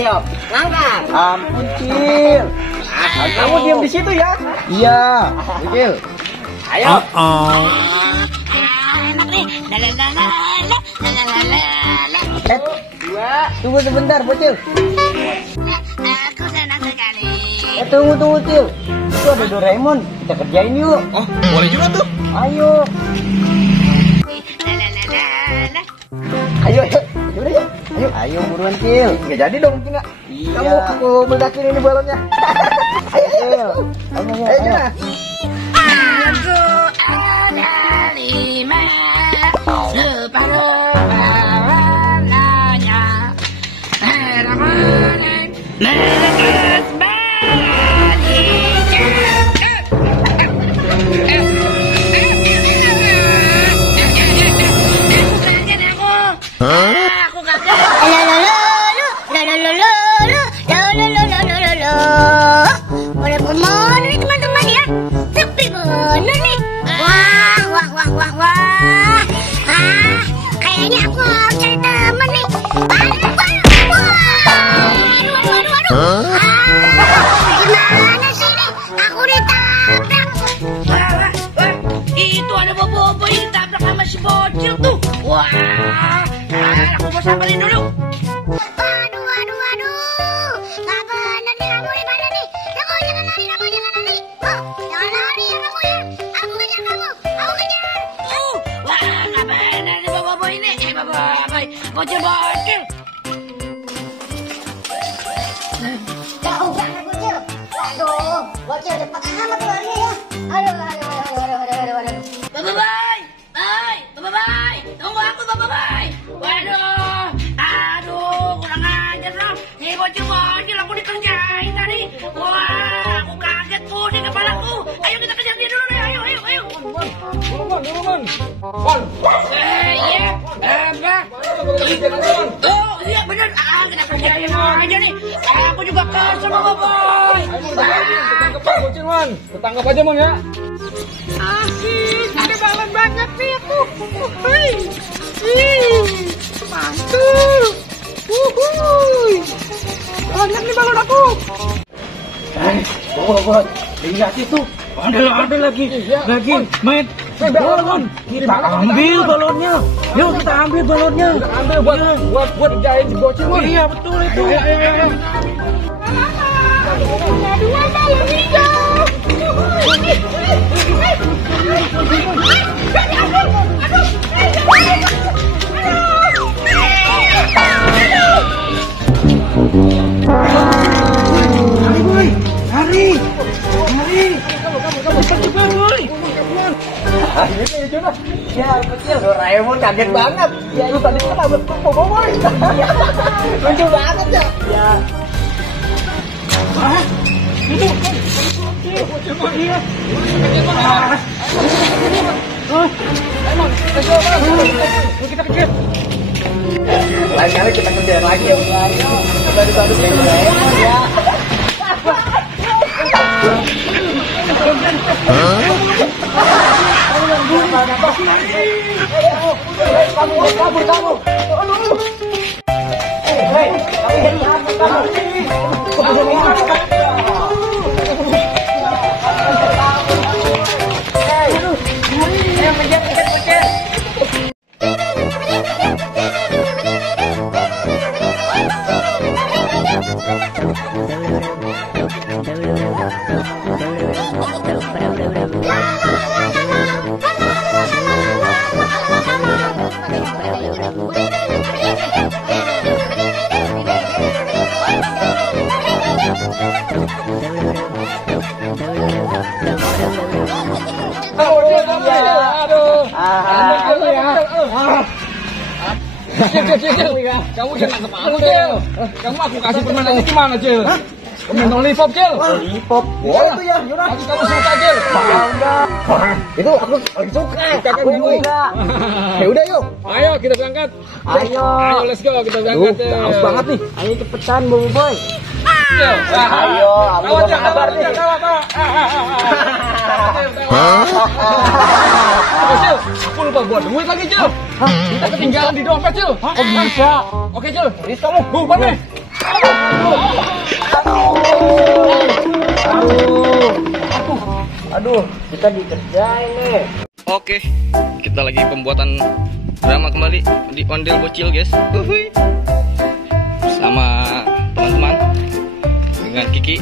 Ayo, langkah. Ampun, Cil. Kamu diam di situ ya? Iya, Cil. Ayo. Tunggu sebentar, Bocil. Aku senang sekali. Tunggu, Cil. Itu ada Doraemon. Kita kerjain yuk. Oh, boleh juga tuh. Ayo. Ayo. Yaudah ya. Ayo buruan, Cil. Nggak jadi dong, Cil. Iya. Kamu aku meledakin ini balonnya. Ayo. Ayo. Aku ada 5 rupa-rupa warnanya, merah kuning melekat baliknya. Aku kaget. Walaupun mana nih teman-teman ya, tapi bener nih. Wah. Kayaknya aku harus cari teman nih. Waduh. Gimana sih ini? Aku ditabrak. Itu ada bobo yang ditabrak sama si bocil tuh. Wah, aku mau samperin dulu. Waduh. Nggak bener nih, kamu di mana nih? Kamu jangan lari. Jangan lari ya kamu ya. Aku kejar kamu. Wah, nggak bener nih bobo ini. Boboiboy, bocil. Jauh banget bocil. Aduh, bocil cepat amat lari ya. Aduh. Boboiboy, tunggu aku Boboiboy. Aduh, kurang ajar loh. Nih bocil, aku dikerjain tadi. Wah, aku kaget tuh di kepalaku. Ayo kita kejar dia dulu deh, ayo. Dulu, Man. Iya, apa? Oh, iya bener. Kita kerjain aja nih. Aku juga kesel sama Boboiboy. Ketangkep bocil, Man. Ketangkep aja, Man ya. Asik, ada balon banyak nih aku. Mantul. Banyak nih balon aku. Bobot. Lihat itu. Ada lagi main balon. Kita ambil balonnya. Yuk kita ambil balonnya. Kita ambil buat jahit si bocil, Man. Iya betul itu. Ayo. Dua balon hijau. Hari. Ya kecil Doraemon kaget banget. Ya lu tadi kan abis Boboiboy. Lucu banget ya. Ya. Itu. Bocil, Man. Iya. Kita kejar. Lain kali kita kerjain lagi ya. Ayo. Tadi kayak Doraemon ya. Kabur. Kamu jangan kepala, Cil. Kamu aku kasih permainan ini gimana, Cil? Permainan lollipop, Cil. Lollipop. Boleh tuh ya, yaudah. Tapi kamu suka, Cil. Udah. Itu aku suka. Aku juga. Ya udah yuk. Ayo kita berangkat. Ayo, let's go kita berangkat. Haus banget nih. Ayo cepetan, Boboiboy. Cil. Ayo, aku mau kabar nih. Cil, aku lupa buat duit lagi, Cil. Kita ketinggalan di dompet, Cil. Oh bisa. Oke, Cil. Kamu bukan nih. Aduh, kita dikerjain nih. Oke, kita lagi pembuatan drama kembali di Ondel Bocil guys. Sama teman-teman dengan Kiki.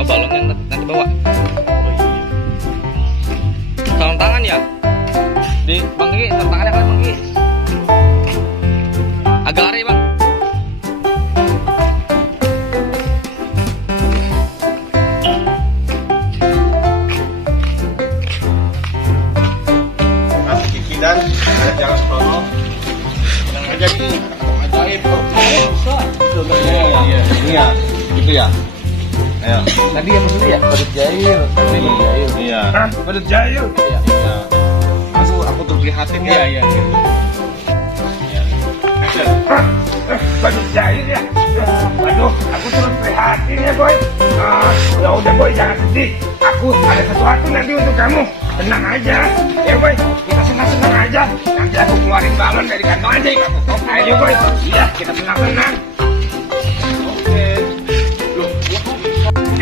Oh, balonnya nanti bawa. Sarung tangan ya? Di Bang Kiki, sarung tangannya kan Bang Kiki. Agak lari Bang. Dan ada jalan sono yang aja di ajaib iya gitu ya. Ayo Tadi yang dulu ya, badut jahil. iya Badut jahil. iya aku tuh prihatin ya. Iya Badut jahil ya. Waduh, aku turut prihatin ya boy. Ya udah boy, jangan sedih. Aku ada sesuatu nanti untuk kamu. Tenang aja, ya boy. Kita senang-senang aja. Nanti aku keluarin balon dari kantong aja. Ayo boy, iya kita senang-senang. Oke.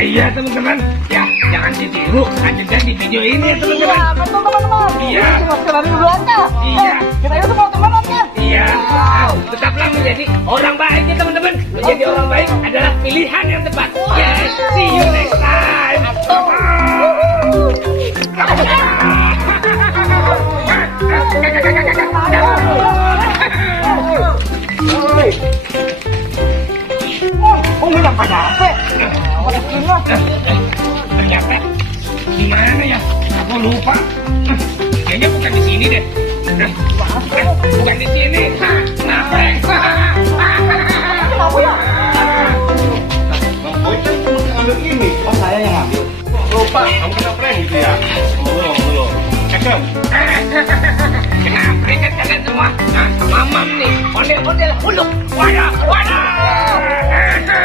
Iya teman-teman, ya jangan ditiru, lanjutkan di video ini ya teman-teman. Betul teman-teman. Iya. Cuma sekali dulu aja. Iya. Kita itu mau teman-teman. Iya, tetaplah menjadi orang baik ya teman-teman. Menjadi orang baik adalah pilihan yang tepat. Yes, see you next time. Oh, ini sampai nyampe. Ternyata gimana ya? Aku lupa. Kayaknya bukan di sini deh. Bukan di sini. Napeng. Kenapa ya? Bang Boy kan cuma ngambil ini. Oh, saya yang ngambil. Lupa, kamu kena prank gitu ya? Belum. Action. Kenapa kan kalian semua? Nah, mamam nih. Ondel-ondel huluk. Wadah.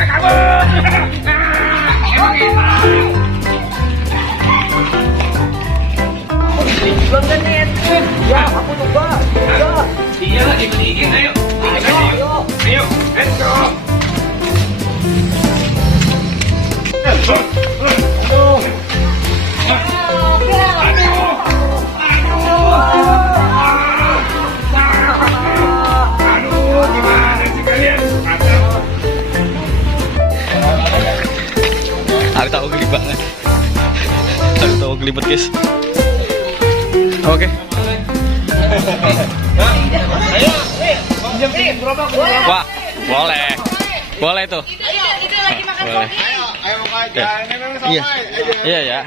Kabur. Belum genit. Ya, aku coba. Iya, dibeliin. Ayo. Ayo, let's go. Aduh, gimana sih kalian? Aku tahu geli banget. Aku tahu gelibet guys. Oke. Wah, boleh tuh. Ayo makan. Ayo Iya. Iya ya.